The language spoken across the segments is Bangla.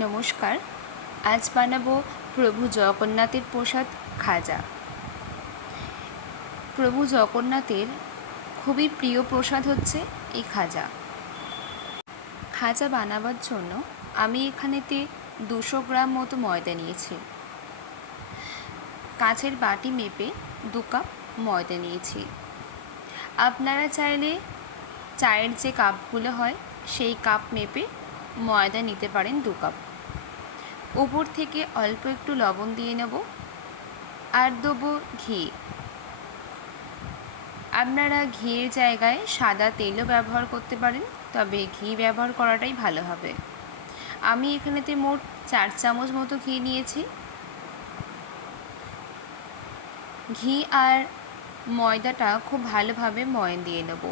নমস্কার। আজ বানাবো প্রভু জগন্নাথের প্রসাদ খাজা। প্রভু জগন্নাথের খুবই প্রিয় প্রসাদ হচ্ছে এই খাজা। খাজা বানাবার জন্য আমি এখানেতে 200 গ্রাম মতো ময়দা নিয়েছি। কাঁচের বাটি মেপে 2 কাপ ময়দা নিয়েছি। আপনারা চাইলে চায়ের যে কাপগুলো হয় সেই কাপ মেপে ময়দা নিতে পারেন 2 কাপ। উপর থেকে অল্প একটু লবণ দিয়ে নেব আর দেবো ঘি। আপনারা ঘিয়ের জায়গায় সাদা তেলও ব্যবহার করতে পারেন, তবে ঘি ব্যবহার করাটাই ভালো হবে। আমি এখানেতে মোট 4 চামচ মতো ঘি নিয়েছি। ঘি আর ময়দাটা খুব ভালোভাবে ময়ান দিয়ে নেব।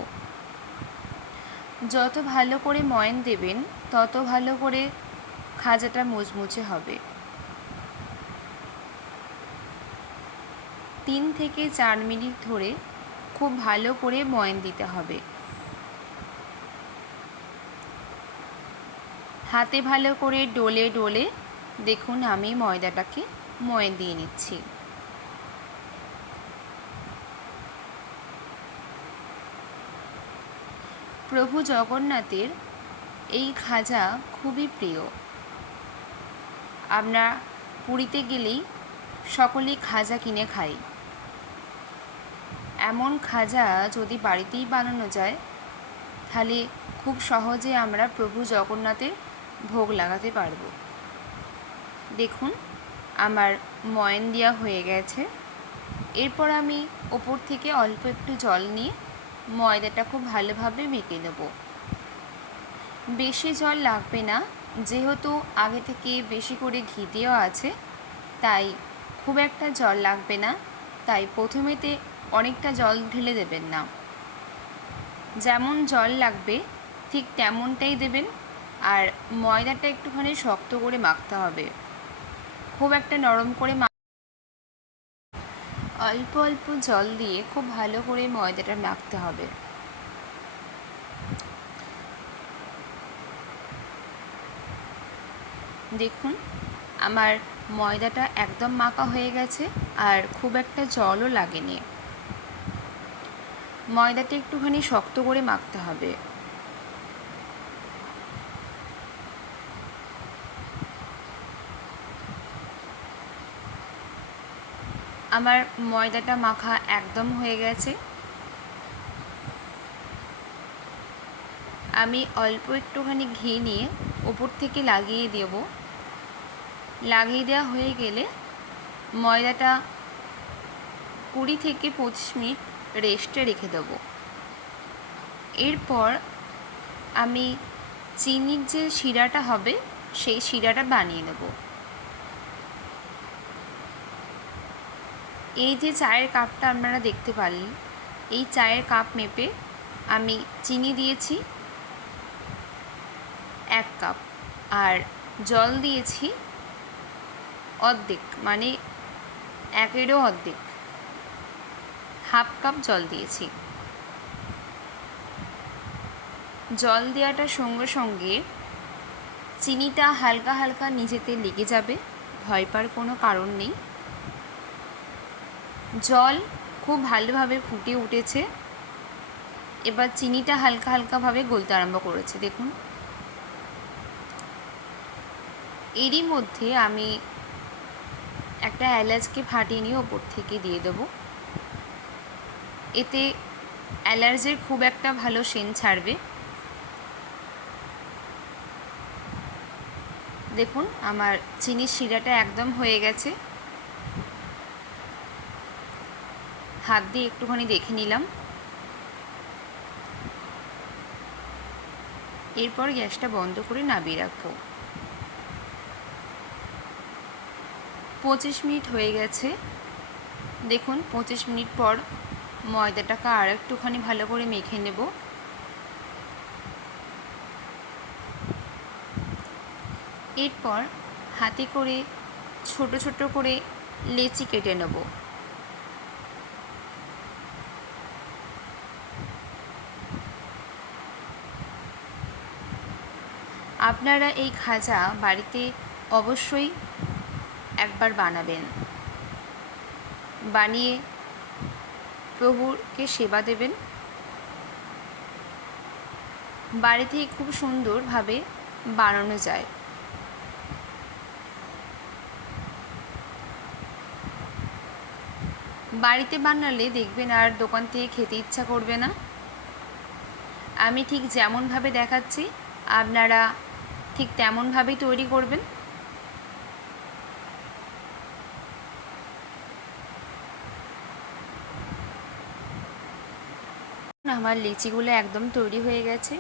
যত ভালো করে ময়ান দেবেন তত ভালো করে খাজাটা মুচমুচে হবে। 3 থেকে 4 মিনিট ধরে খুব ভালো করে ময়ান দিতে হবে। হাতে ভালো করে ডলে ডলে দেখুন আমি ময়দাটাকে ময়ান দিয়ে নিচ্ছি। প্রভু জগন্নাথের এই খাজা খুবই প্রিয়। আমরা পুরীতে গেলেই সকলেই খাজা কিনে খাই। এমন খাজা যদি বাড়িতেই বানানো যায় তাহলে খুব সহজে আমরা প্রভু জগন্নাথের ভোগ লাগাতে পারব। দেখুন আমার ময়ান দেওয়া হয়ে গেছে। এরপর আমি ওপর থেকে অল্প একটু জল নিয়ে ময়দাটা খুব ভালোভাবে মেখে দেব। বেশি জল লাগবে না, যেহেতু আগে থেকে বেশি করে ঘি দেওয়া আছে তাই খুব একটা জল লাগবে না। তাই প্রথমেতে অনেকটা জল ঢেলে দেবেন না, যেমন জল লাগবে ঠিক তেমনটাই দেবেন। আর ময়দাটা একটুখানি শক্ত করে মাখতে হবে, খুব একটা নরম করে অল্প অল্প জল দিয়ে খুব ভালো করে ময়দাটা মাখতে হবে। দেখুন আমার ময়দাটা একদম মাখা হয়ে গেছে আর খুব একটা জলও লাগেনি। ময়দাটা একটুখানি শক্ত করে মাখতে হবে। আমার ময়দাটা মাখা একদম হয়ে গেছে। আমি অল্প একটুখানি ঘি নিয়ে উপর থেকে লাগিয়ে দেব। লাগিয়ে দেওয়া হয়ে গেলে ময়দাটা 20 থেকে 25 মিনিট রেস্টে রেখে দেবো। এরপর আমি চিনির যে শিরাটা হবে সেই শিরাটা বানিয়ে নেব। এই যে চায়ের কাপটা আপনারা দেখতে পারলেন, এই চায়ের কাপ মেপে আমি চিনি দিয়েছি 1 কাপ আর জল দিয়েছি অর্ধেক, মানে 1-এরও অর্ধেক, হাফ কাপ জল দিয়েছি। জল দেওয়াটার সঙ্গে সঙ্গে চিনিটা হালকা হালকা নিচেতে লেগে যাবে, ভয় পাওয়ার কোনো কারণ নেই। জল খুব ভালোভাবে ফুটে উঠেছে। এবার চিনিটা হালকা হালকাভাবে গলতে আরম্ভ করেছে। দেখুন এরই মধ্যে আমি একটা এলাচকে ফাটিয়ে নিয়ে ওপর থেকে দিয়ে দেবো। এতে এলাচের খুব একটা ভালো সেন্ট ছাড়বে। দেখুন আমার চিনির শিরাটা একদম হয়ে গেছে। হাত দিয়ে একটুখানি দেখে নিলাম। এরপর গ্যাসটা বন্ধ করে নামিয়ে রাখবো। 25 মিনিট হয়ে গেছে। দেখুন 25 মিনিট পর ময়দাটাকে আর একটুখানি ভালো করে মেখে নেব। এরপর হাতে করে ছোট ছোট করে লেচি কেটে নেব। আপনারা এই খাজা বাড়িতে অবশ্যই একবার বানাবেন, বানিয়ে প্রভুকে সেবা দেবেন। বাড়িতেই খুব সুন্দরভাবে বানানো যায়। বাড়িতে বানালে দেখবেন আর দোকান থেকে খেতে ইচ্ছা করবে না। আমি ঠিক যেমনভাবে দেখাচ্ছি আপনারা ঠিক তেমনভাবেই তৈরি করবেন। আমার লিচিগুলো একদম তৈরি হয়ে গেছে।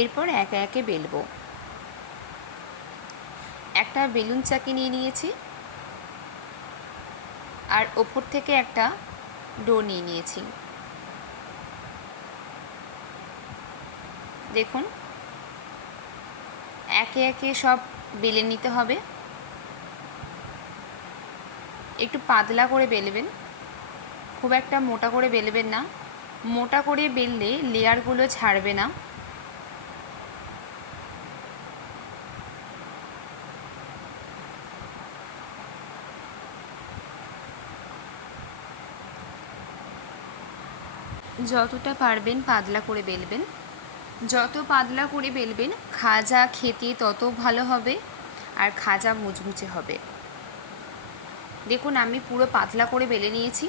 এরপর একে একে বেলবো। একটা বেলুন চাকি নিয়ে নিয়েছি আর ওপর থেকে একটা ডো নিয়ে নিয়েছি। দেখুন একে একে সব বেলে নিতে হবে। একটু পাতলা করে বেলবেন, খুব একটা মোটা করে বেলবেন না। মোটা করে বেললে লেয়ারগুলো ছাড়বে না। যতটা পারবেন পাতলা করে বেলবেন। যত পাতলা করে বেলবেন খাজা খেতে তত ভালো হবে আর খাজা মুচমুচে হবে। দেখুন আমি পুরো পাতলা করে বেলে নিয়েছি।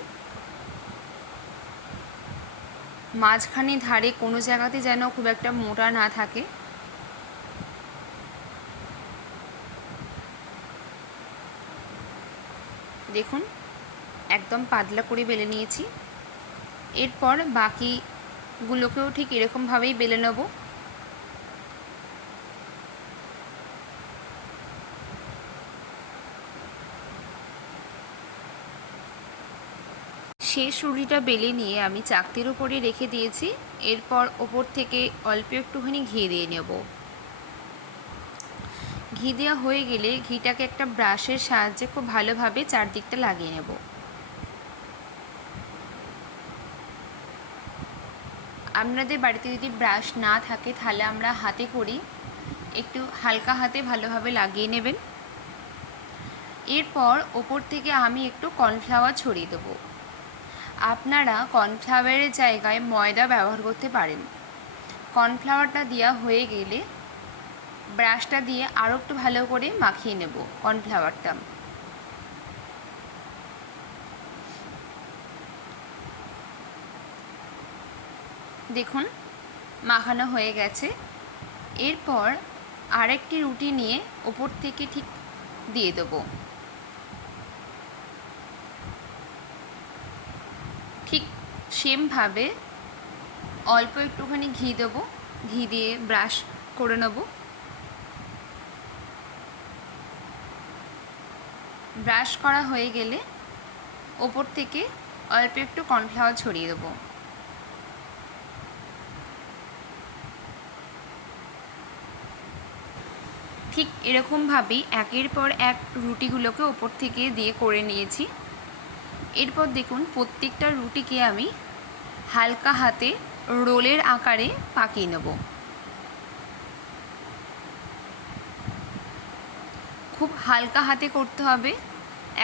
মাঝখানে ধারে কোনো জায়গাতে যেন খুব একটা মোটা না থাকে। দেখুন একদম পাতলা করে বেলে নিয়েছি। এরপর বাকিগুলোকেও ঠিক এরকমভাবেই বেলে নেব। শেষ রুটিটা বেলে নিয়ে আমি চাকতির উপরে রেখে দিয়েছি। এরপর ওপর থেকে অল্প একটুখানি ঘি দিয়ে নেব। ঘি দেওয়া হয়ে গেলে ঘিটাকে একটা ব্রাশের সাহায্যে খুব ভালোভাবে চারদিকটা লাগিয়ে নেব। আপনাদের বাড়িতে যদি ব্রাশ না থাকে তাহলে আমরা হাতে করি, একটু হালকা হাতে ভালোভাবে লাগিয়ে নেবেন। এরপর ওপর থেকে আমি একটু কর্নফ্লাওয়ার ছড়িয়ে দেবো। আপনারা কর্নফ্লাওয়ারের জায়গায় ময়দা ব্যবহার করতে পারেন। কর্নফ্লাওয়ারটা দেওয়া হয়ে গেলে ব্রাশটা দিয়ে আরও একটু ভালো করে মাখিয়ে নেব কর্নফ্লাওয়ারটা। দেখুন মাখানো হয়ে গেছে। এরপর আরেকটি রুটি নিয়ে ওপর থেকে ঠিক দিয়ে দেবো। ঠিক সেমভাবে অল্প একটুখানি ঘি দেবো, ঘি দিয়ে ব্রাশ করে নেব। ব্রাশ করা হয়ে গেলে ওপর থেকে অল্প একটু কর্নফ্লাওয়ার ছড়িয়ে দেবো। ঠিক এরকমভাবেই একের পর এক রুটিগুলোকে ওপর থেকে দিয়ে করে নিয়েছি। এরপর দেখুন প্রত্যেকটা রুটিকে আমি হালকা হাতে রোলের আকারে পাকিয়ে নেব। খুব হালকা হাতে করতে হবে,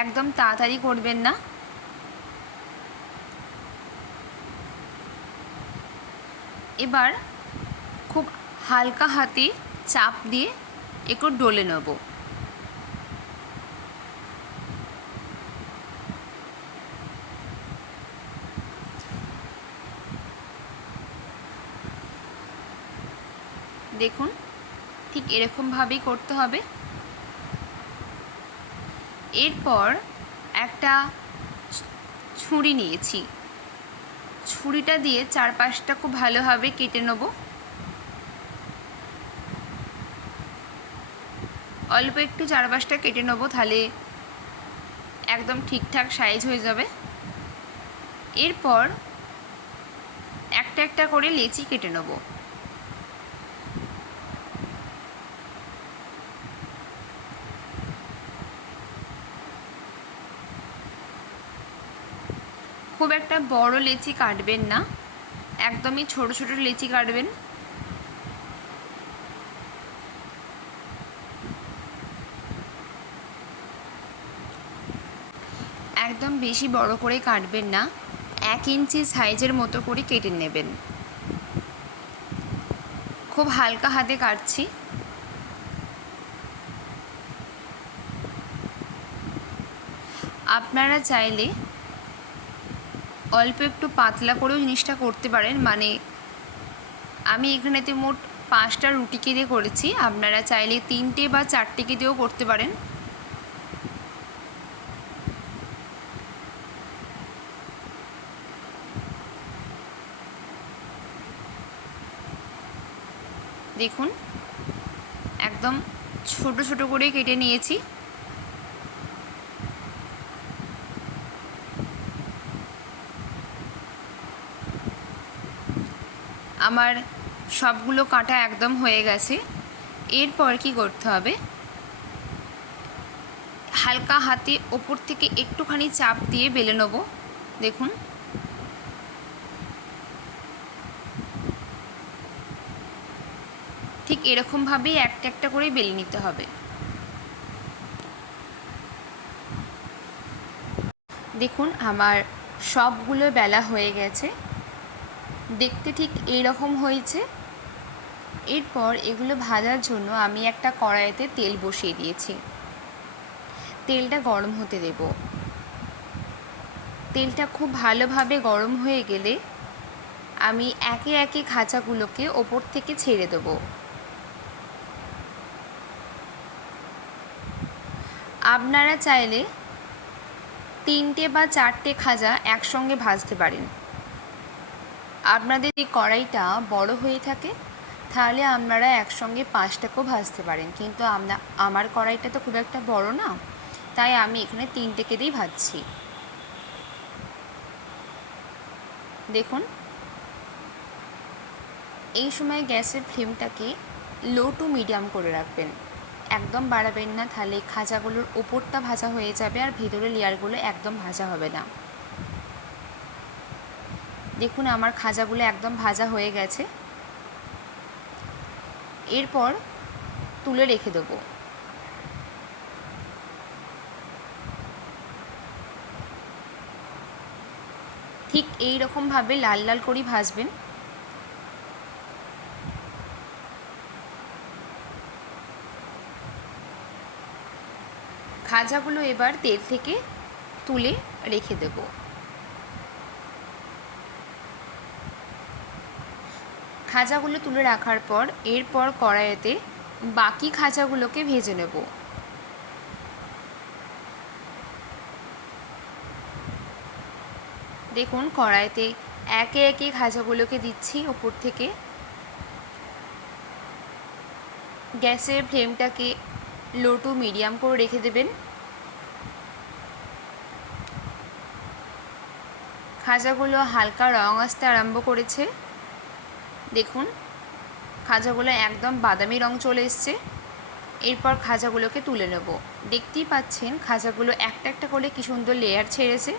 একদম তাড়াতাড়ি করবেন না। এবার খুব হালকা হাতে চাপ দিয়ে একটু ডলে নেব। দেখুন ঠিক এরকমভাবেই করতে হবে। এরপর একটা ছুরি নিয়েছি, ছুরিটা দিয়ে চারপাশটা খুব ভালোভাবে কেটে নেব। অল্প একটু চারপাশটা কেটে নেব, তাহলে একদম ঠিকঠাক সাইজ হয়ে যাবে। এরপর একটা একটা করে লেচি কেটে নেব। খুব একটা বড় লেচি কাটবেন না, একদমই ছোট ছোট লেচি কাটবেন। একদম বেশি বড় করে কাটবেন না, 1 ইঞ্চি সাইজের মতো করে কেটে নেবেন। খুব হালকা হাতে কাটছি। আপনারা চাইলে অল্প একটু পাতলা করেও জিনিসটা করতে পারেন, মানে আমি এখানেতে মোট 5টা রুটি কেটে করেছি, আপনারা চাইলে 3টে বা 4টে কেটেও করতে পারেন। দেখুন একদম ছোট ছোট করে কেটে নিয়েছি। আমার সবগুলো কাটা একদম হয়ে গেছে। এরপর কি করতে হবে, হালকা হাতে ওপর থেকে একটুখানি চাপ দিয়ে বেলে নেব। দেখুন ঠিক এরকমভাবেই একটা একটা করে বেলে নিতে হবে। দেখুন আমার সবগুলো বেলা হয়ে গেছে, দেখতে ঠিক এইরকম হয়েছে। এরপর এগুলো ভাজার জন্য আমি একটা কড়াইতে তেল বসিয়ে দিয়েছি। তেলটা গরম হতে দেব। তেলটা খুব ভালোভাবে গরম হয়ে গেলে আমি একে একে খাঁচাগুলোকে ওপর থেকে ছেড়ে দেব। আপনারা চাইলে 3টে বা 4টে খাজা একসঙ্গে ভাজতে পারেন। আপনাদের এই কড়াইটা বড় হয়ে থাকে তাহলে আপনারা একসঙ্গে 5টাকেও ভাজতে পারেন, কিন্তু আমার কড়াইটা তো খুব একটা বড় না, তাই আমি এখানে 3টে কেটেই ভাজছি। দেখুন এই সময় গ্যাসের ফ্লেমটাকে লো টু মিডিয়াম করে রাখবেন, একদম বাড়াবেন না, তাহলে খাজাগুলোর ওপরটা ভাজা হয়ে যাবে আর ভেতরের লেয়ারগুলো একদম ভাজা হবে না। দেখুন আমার খাজাগুলো একদম ভাজা হয়ে গেছে। এরপর তুলে রেখে দেবো। ঠিক এই রকমভাবে লাল লাল করে ভাজবেন। খাজাগুলো এবার তেল থেকে তুলে রেখে দেব। খাজাগুলো তুলে রাখার পর এরপর কড়াইতে বাকি খাজাগুলোকে ভেজে নেব। দেখুন কড়াইতে একে একে খাজাগুলোকে দিচ্ছি ওপর থেকে। গ্যাসের ফ্লেমটাকে লো টু মিডিয়াম করে রেখে দেবেন। খাজাগুলো হালকা রং আসতে আরম্ভ করেছে। দেখুন খাজাগুলো একদম বাদামি রং চলে এসছে। এরপর খাজাগুলোকে তুলে নেব। দেখতেই পাচ্ছেন খাজাগুলো একটা একটা করে কি সুন্দর লেয়ার ছেড়েছে।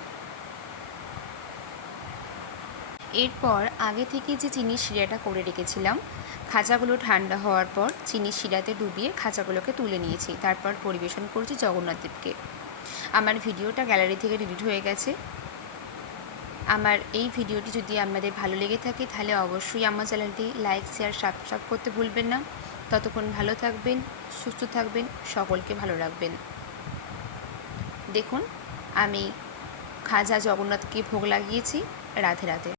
এরপর আগে থেকে যে চিনির শিরাটা করে রেখেছিলাম, খাজাগুলো ঠান্ডা হওয়ার পর চিনির শিরাতে ডুবিয়ে খাজাগুলোকে তুলে নিয়েছি। তারপর পরিবেশন করছি জগন্নাথ দেবকে। আমার ভিডিওটা গ্যালারি থেকে ডিলিট হয়ে গেছে। আমার এই ভিডিওটি যদি আপনাদের ভালো লেগে থাকে তাহলে অবশ্যই আমার চ্যানেলটি লাইক শেয়ার সাবস্ক্রাইব করতে ভুলবেন না। ততক্ষণ ভালো থাকবেন, সুস্থ থাকবেন, সকলকে ভালো রাখবেন। দেখুন আমি খাজা জগন্নাথকে ভোগ লাগিয়েছি। রাধে রাধে।